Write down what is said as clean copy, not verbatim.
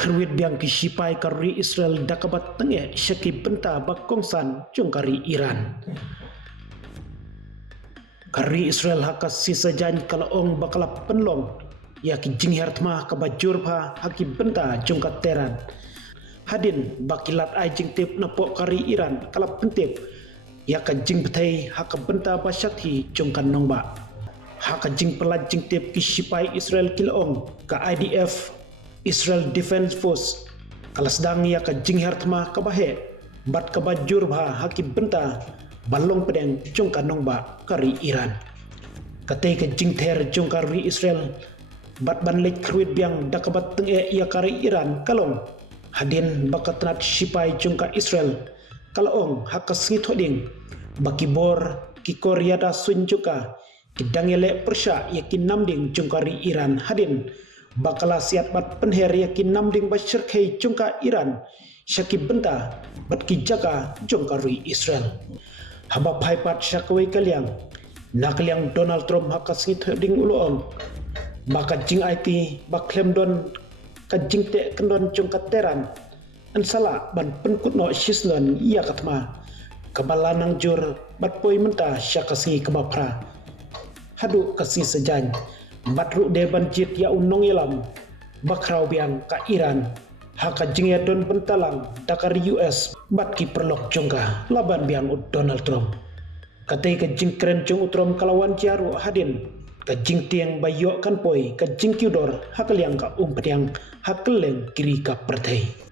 Kerwit biang kisipai kari Israel dakabat tengah syaki benta bakongsan jong kari Iran. Kari Israel hakas sisa jan kalaong bakalap penlong yaki jinghar tma kabajur pa haki benta jong kateran. Hadin bakilat ai jing tip napok kari Iran kalap pentip yaka jing betai haka benta basyaki jong kanong ba. Haka jing pelat jing tip kisipai Israel kilaong ka IDF Israel Defense Force kalas dang yaka jinghar tma kabahe bat kabajur ba haki benta balong pedeng jong kanong ba kari Iran. Katay ka jing ter jong kari Israel bat banlik kruit biang dakabat tenge ya kari Iran kalong hadin bakatnat sipai jong ka Israel kalong hakas ngit hoding bakibor ki Korea da sunjuka kidangele persya yakin namding jong kari Iran hadin bakala siat bat penher yakin namding basyirkai jong ka Iran syaki benta bat ki jaga jong kari Israel. Habap haipat syakawai kaliang nakaliang Donald Trump hakas ngit hoding uloong maka jing IT baklem don ka jing te kendon jong kateran an sala ban penkutno sislan iya katma kabalanang jur bat poi menta syakasi kabapra hadu kasih sejan batru de banjit ya unong yelam bakrau biang ka Iran haka jing ya don bentalang dakar US bat ki perlok jongka laban biang Donald Trump katay ka jing keren jong utrom kalawan jaru hadin ka jing tiang bayok kan poi ka jing kiudor hakaliang ka umpetiang hakeleng kiri ka pertai.